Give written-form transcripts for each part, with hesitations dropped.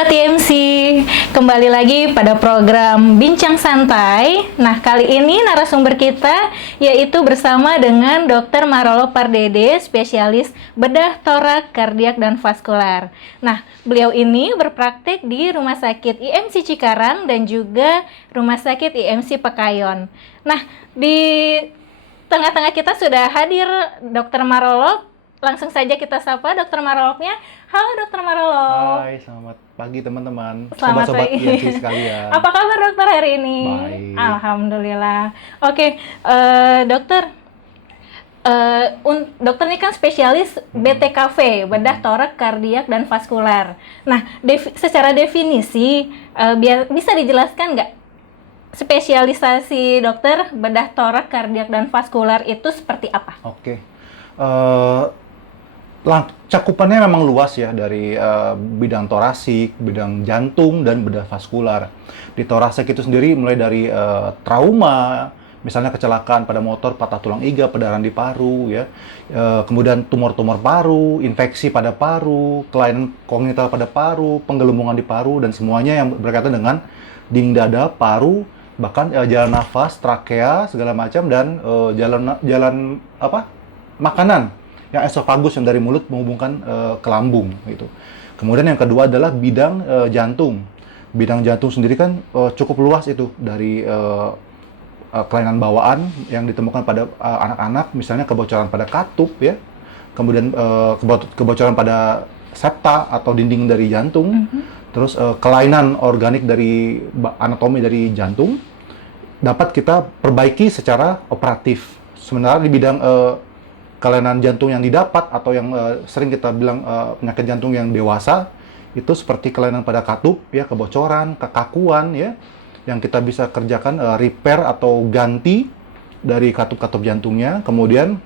Sobat IMC, kembali lagi pada program Bincang Santai. Nah, kali ini narasumber kita yaitu bersama dengan Dr. Marolo Pardede, spesialis bedah torak, kardiak, dan vaskular. Nah, beliau ini berpraktik di Rumah Sakit IMC Cikarang dan juga Rumah Sakit IMC Pekayon. Nah, di tengah-tengah kita sudah hadir Dr. Marolo. Langsung saja kita sapa Dr. Maroloknya. Halo Dr. Marolo. Hai, selamat pagi teman-teman. Selamat Sobat-sobat pagi. IMC sekalian. Apa kabar dokter hari ini? Baik. Alhamdulillah. Oke, dokter. Dokter ini kan spesialis BTKV, bedah torak, kardiak, dan vaskular. Nah, secara definisi, bisa dijelaskan nggak spesialisasi dokter bedah torak, kardiak, dan vaskular itu seperti apa? Oke. Cakupannya memang luas ya, dari bidang torasik, bidang jantung, dan bedah vaskular. Di torasik itu sendiri mulai dari trauma, misalnya kecelakaan pada motor, patah tulang iga, perdarahan di paru, ya. Kemudian tumor-tumor paru, infeksi pada paru, kelainan kognitif pada paru, penggelembungan di paru, dan semuanya yang berkaitan dengan dinding dada, paru, bahkan jalan nafas, trakea, segala macam, dan jalan makanan yang esofagus yang dari mulut menghubungkan ke lambung gitu. Kemudian yang kedua adalah bidang jantung. Bidang jantung sendiri kan cukup luas itu, dari kelainan bawaan yang ditemukan pada anak-anak, misalnya kebocoran pada katup ya. Kemudian kebocoran pada septa atau dinding dari jantung. Terus kelainan organik dari anatomi dari jantung dapat kita perbaiki secara operatif. Sementara di bidang kelainan jantung yang didapat atau yang sering kita bilang penyakit jantung yang dewasa, itu seperti kelainan pada katup ya, kebocoran, kekakuan ya, yang kita bisa kerjakan repair atau ganti dari katup-katup jantungnya. Kemudian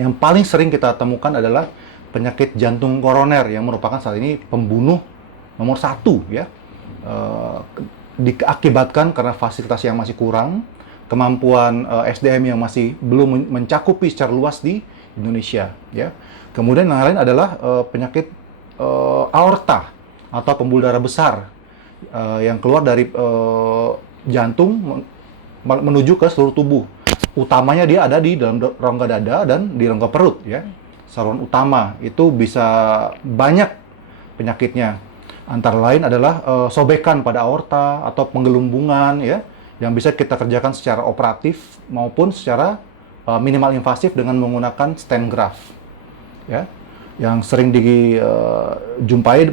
yang paling sering kita temukan adalah penyakit jantung koroner yang merupakan saat ini pembunuh nomor 1 ya, diakibatkan karena fasilitas yang masih kurang, kemampuan SDM yang masih belum mencakupi secara luas di Indonesia, ya. Kemudian yang lain adalah penyakit aorta atau pembuluh darah besar yang keluar dari jantung menuju ke seluruh tubuh. Utamanya dia ada di dalam rongga dada dan di rongga perut, ya. Saluran utama itu bisa banyak penyakitnya. Antara lain adalah sobekan pada aorta atau penggelembungan, ya, yang bisa kita kerjakan secara operatif maupun secara minimal invasif dengan menggunakan stent graft, ya, yang sering dijumpai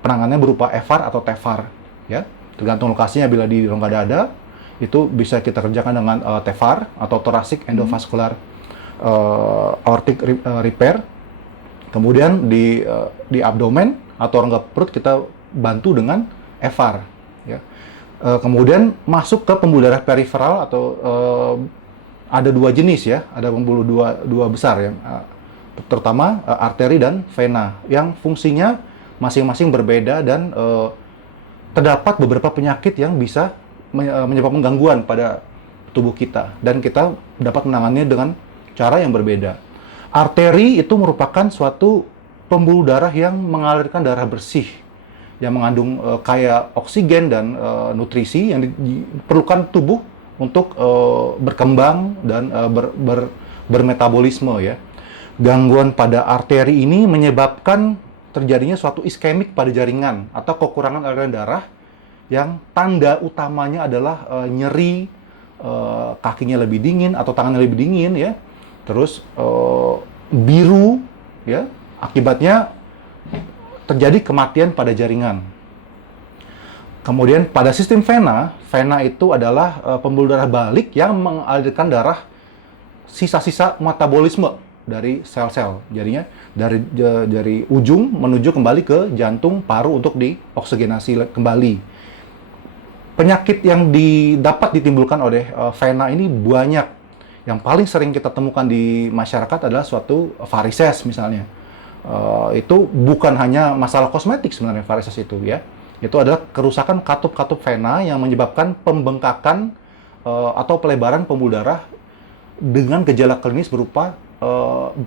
penanganannya berupa EVAR atau TEVAR, ya, tergantung lokasinya. Bila di rongga dada itu bisa kita kerjakan dengan TEVAR atau thoracic endovascular aortic repair. Kemudian di abdomen atau rongga perut kita bantu dengan EVAR, ya. Kemudian masuk ke pembuluh darah periferal atau ada 2 jenis ya, ada pembuluh dua besar ya, terutama arteri dan vena yang fungsinya masing-masing berbeda dan terdapat beberapa penyakit yang bisa menyebabkan gangguan pada tubuh kita dan kita dapat menangannya dengan cara yang berbeda. Arteri itu merupakan suatu pembuluh darah yang mengalirkan darah bersih yang mengandung kaya oksigen dan nutrisi yang diperlukan tubuh untuk berkembang dan bermetabolisme ya. Gangguan pada arteri ini menyebabkan terjadinya suatu iskemik pada jaringan atau kekurangan aliran darah yang tanda utamanya adalah nyeri, kakinya lebih dingin atau tangannya lebih dingin ya. Terus biru ya, akibatnya terjadi kematian pada jaringan. Kemudian pada sistem vena itu adalah pembuluh darah balik yang mengalirkan darah sisa-sisa metabolisme dari sel-sel. Jadinya dari ujung menuju kembali ke jantung, paru untuk dioksigenasi kembali. Penyakit yang dapat ditimbulkan oleh vena ini banyak. Yang paling sering kita temukan di masyarakat adalah suatu varises misalnya. Itu bukan hanya masalah kosmetik sebenarnya varises itu ya. Itu adalah kerusakan katup-katup vena yang menyebabkan pembengkakan atau pelebaran pembuluh darah dengan gejala klinis berupa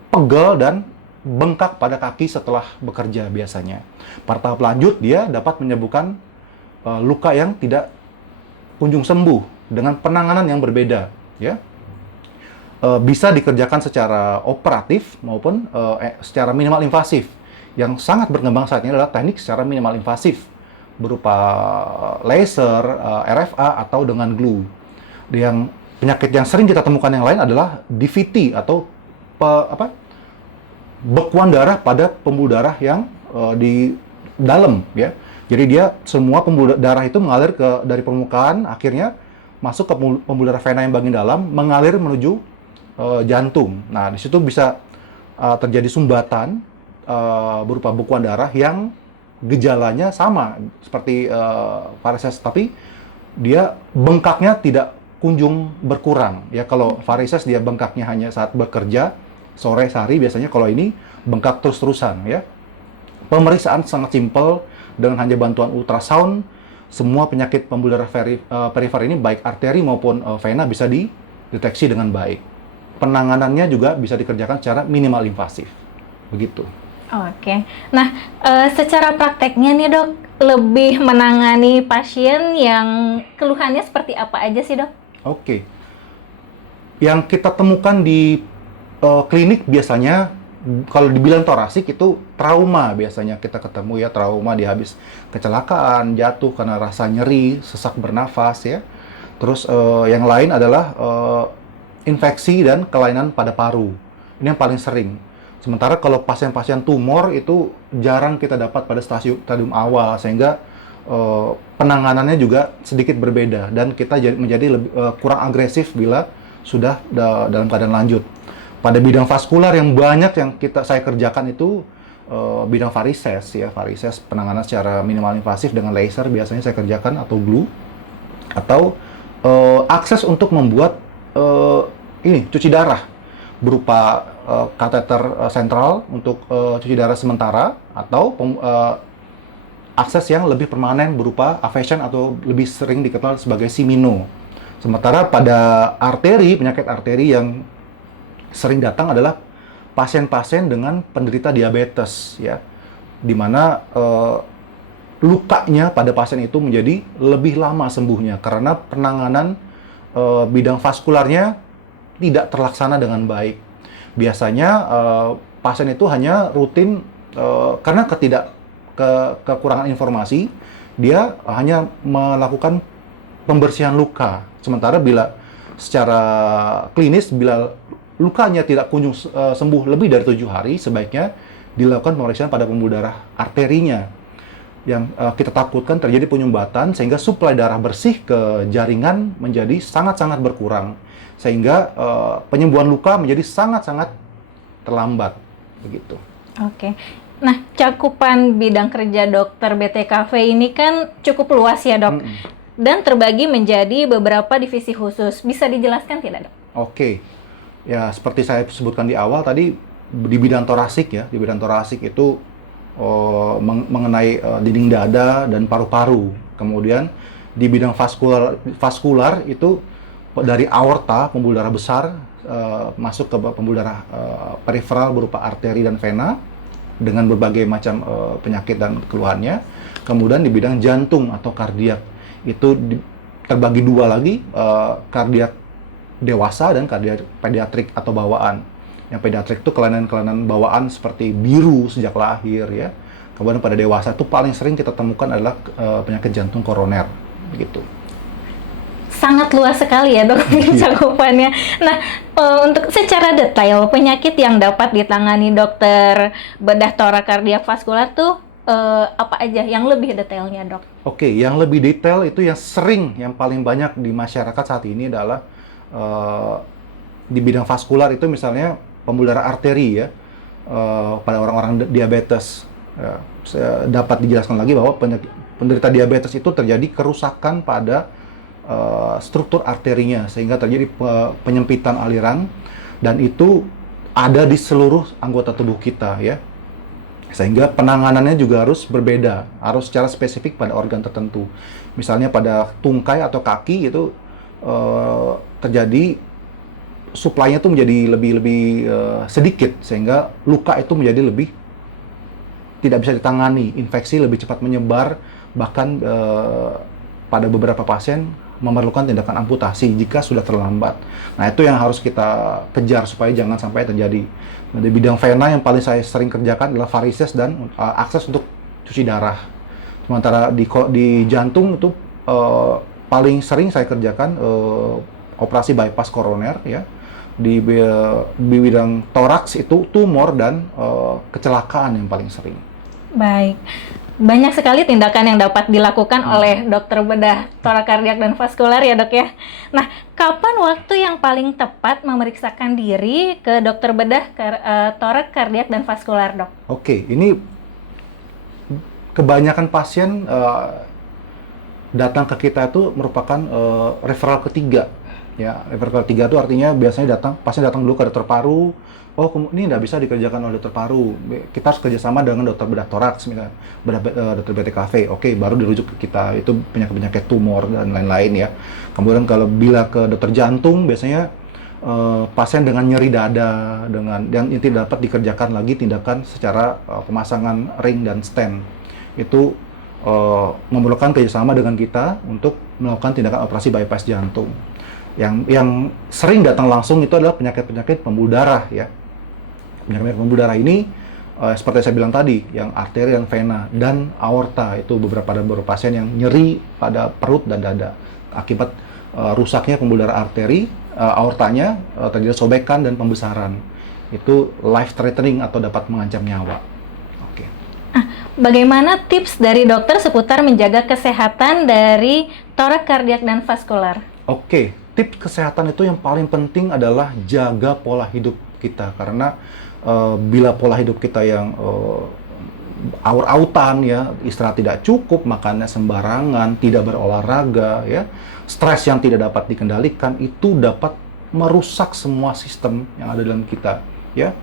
pegel dan bengkak pada kaki setelah bekerja biasanya. Pada tahap lanjut dia dapat menyembuhkan luka yang tidak kunjung sembuh dengan penanganan yang berbeda, ya. Bisa dikerjakan secara operatif maupun secara minimal invasif. Yang sangat berkembang saat ini adalah teknik secara minimal invasif berupa laser, RFA atau dengan glue. Yang penyakit yang sering kita temukan yang lain adalah DVT atau bekuan darah pada pembuluh darah yang di dalam, ya. Jadi dia semua pembuluh darah itu mengalir dari permukaan, akhirnya masuk ke pembuluh darah vena yang bagian dalam, mengalir menuju jantung. Nah, di situ bisa terjadi sumbatan berupa bekuan darah yang gejalanya sama seperti varises, tapi dia bengkaknya tidak kunjung berkurang. Ya, kalau varises dia bengkaknya hanya saat bekerja sore hari biasanya, kalau ini bengkak terus-terusan, ya. Pemeriksaan sangat simpel dengan hanya bantuan ultrasound. Semua penyakit pembuluh darah perifer ini baik arteri maupun vena bisa dideteksi dengan baik. Penanganannya juga bisa dikerjakan secara minimal invasif. Begitu. Oke. Nah, secara prakteknya nih dok, lebih menangani pasien yang keluhannya seperti apa aja sih dok? Oke. Yang kita temukan di klinik biasanya, kalau di bidang torasik itu trauma biasanya kita ketemu, ya. Trauma dia habis kecelakaan, jatuh karena rasa nyeri, sesak bernafas, ya. Terus yang lain adalah infeksi dan kelainan pada paru. Ini yang paling sering. Sementara kalau pasien-pasien tumor itu jarang kita dapat pada stadium awal, sehingga penanganannya juga sedikit berbeda dan kita menjadi lebih kurang agresif bila sudah dalam keadaan lanjut. Pada bidang vaskular yang banyak yang saya kerjakan itu bidang varises, ya. Varises penanganan secara minimal invasif dengan laser biasanya saya kerjakan, atau glue, atau akses untuk membuat cuci darah berupa kateter sentral untuk cuci darah sementara, atau akses yang lebih permanen berupa avation atau lebih sering dikenal sebagai simino. Sementara pada arteri, penyakit arteri yang sering datang adalah pasien-pasien dengan penderita diabetes, ya, di mana lukanya pada pasien itu menjadi lebih lama sembuhnya karena penanganan bidang vaskularnya tidak terlaksana dengan baik. Biasanya pasien itu hanya rutin karena kekurangan informasi, dia hanya melakukan pembersihan luka. Sementara bila secara klinis, bila lukanya tidak kunjung sembuh lebih dari 7 hari, sebaiknya dilakukan pemeriksaan pada pembuluh darah arterinya. Yang kita takutkan terjadi penyumbatan sehingga suplai darah bersih ke jaringan menjadi sangat-sangat berkurang. Sehingga penyembuhan luka menjadi sangat-sangat terlambat. Begitu. Oke. Nah, cakupan bidang kerja dokter BTKV ini kan cukup luas ya dok. Dan terbagi menjadi beberapa divisi khusus. Bisa dijelaskan tidak dok? Oke. Ya, seperti saya sebutkan di awal tadi, di bidang torasik, ya, di bidang torasik itu mengenai dinding dada dan paru-paru. Kemudian di bidang vaskular itu dari aorta, pembuluh darah besar, masuk ke pembuluh darah periferal berupa arteri dan vena dengan berbagai macam penyakit dan keluhannya. Kemudian di bidang jantung atau kardiak itu terbagi dua lagi, kardiak dewasa dan kardiak pediatrik atau bawaan. Yang pediatrik itu kelainan-kelainan bawaan seperti biru sejak lahir, ya. Kemudian pada dewasa itu paling sering kita temukan adalah penyakit jantung koroner, begitu. Sangat luas sekali ya dok cakupannya. Nah, untuk secara detail penyakit yang dapat ditangani dokter bedah torakardiak vaskular tuh apa aja yang lebih detailnya dok? Oke, yang lebih detail itu yang sering, yang paling banyak di masyarakat saat ini adalah di bidang vaskular itu misalnya pembuluh darah arteri, ya, pada orang-orang diabetes. Ya, saya dapat dijelaskan lagi bahwa penderita diabetes itu terjadi kerusakan pada struktur arterinya sehingga terjadi penyempitan aliran, dan itu ada di seluruh anggota tubuh kita, ya. Sehingga penanganannya juga harus berbeda, harus secara spesifik pada organ tertentu. Misalnya pada tungkai atau kaki itu terjadi suplainya tuh menjadi lebih sedikit, sehingga luka itu menjadi lebih tidak bisa ditangani, infeksi lebih cepat menyebar, bahkan pada beberapa pasien memerlukan tindakan amputasi jika sudah terlambat. Nah, itu yang harus kita kejar supaya jangan sampai terjadi. Nah, di bidang vena yang paling saya sering kerjakan adalah varises dan akses untuk cuci darah. Sementara di jantung itu paling sering saya kerjakan operasi bypass koroner ya. Di bidang toraks itu tumor dan kecelakaan yang paling sering. Baik. Banyak sekali tindakan yang dapat dilakukan oleh dokter bedah torak kardiak dan vaskular ya dok ya. Nah, kapan waktu yang paling tepat memeriksakan diri ke dokter bedah torak kardiak dan vaskular dok? Oke, ini kebanyakan pasien datang ke kita itu merupakan referral ketiga. Ya, referral ketiga itu artinya biasanya pasien datang dulu ke dokter paru. Oh, ini nggak bisa dikerjakan oleh dokter paru. Kita harus kerjasama dengan dokter bedah toraks, misalnya dokter BTKV. Oke, baru dirujuk ke kita. Itu penyakit-penyakit tumor dan lain-lain ya. Kemudian bila ke dokter jantung, biasanya pasien dengan nyeri dada, yang tidak dapat dikerjakan lagi tindakan secara pemasangan ring dan stent. Itu memerlukan kerjasama dengan kita untuk melakukan tindakan operasi bypass jantung. Yang sering datang langsung itu adalah penyakit-penyakit pembuluh darah ya. Penyakit pembuluh darah ini seperti saya bilang tadi, yang arteri dan vena dan aorta itu beberapa pasien yang nyeri pada perut dan dada akibat rusaknya pembuluh darah arteri, aortanya terjadi sobekan dan pembesaran. Itu life threatening atau dapat mengancam nyawa. Oke. Bagaimana tips dari dokter seputar menjaga kesehatan dari torak kardiak dan vaskular? Oke, tips kesehatan itu yang paling penting adalah jaga pola hidup kita, karena bila pola hidup kita yang aur-autan ya, istirahat tidak cukup, makannya sembarangan, tidak berolahraga ya, stres yang tidak dapat dikendalikan itu dapat merusak semua sistem yang ada dalam kita ya.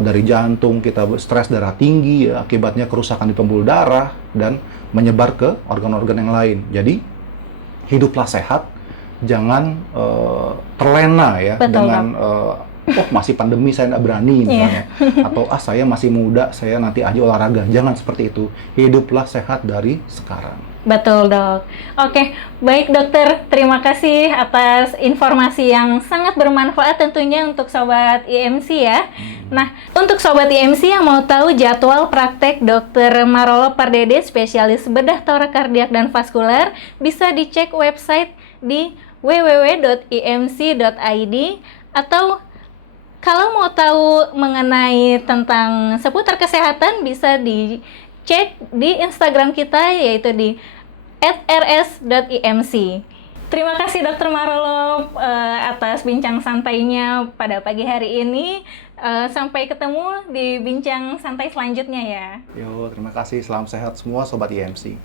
Dari jantung kita stres, darah tinggi ya, akibatnya kerusakan di pembuluh darah dan menyebar ke organ-organ yang lain. Jadi hiduplah sehat, jangan terlena ya. Betul, dengan oh masih pandemi saya nggak berani misalnya, atau saya masih muda, saya nanti aja olahraga. Jangan seperti itu. Hiduplah sehat dari sekarang. Betul dok. Oke, baik dokter, terima kasih atas informasi yang sangat bermanfaat tentunya untuk sobat IMC ya. Nah, untuk sobat IMC yang mau tahu jadwal praktek dokter Marolo Pardede, spesialis bedah torak kardiak dan vaskular, bisa dicek website di www.imc.id, atau kalau mau tahu mengenai tentang seputar kesehatan bisa dicek di Instagram kita, yaitu di @rs.imc. Terima kasih Dokter Marolo atas bincang santainya pada pagi hari ini. Sampai ketemu di bincang santai selanjutnya ya. Yo, terima kasih. Salam sehat semua Sobat IMC.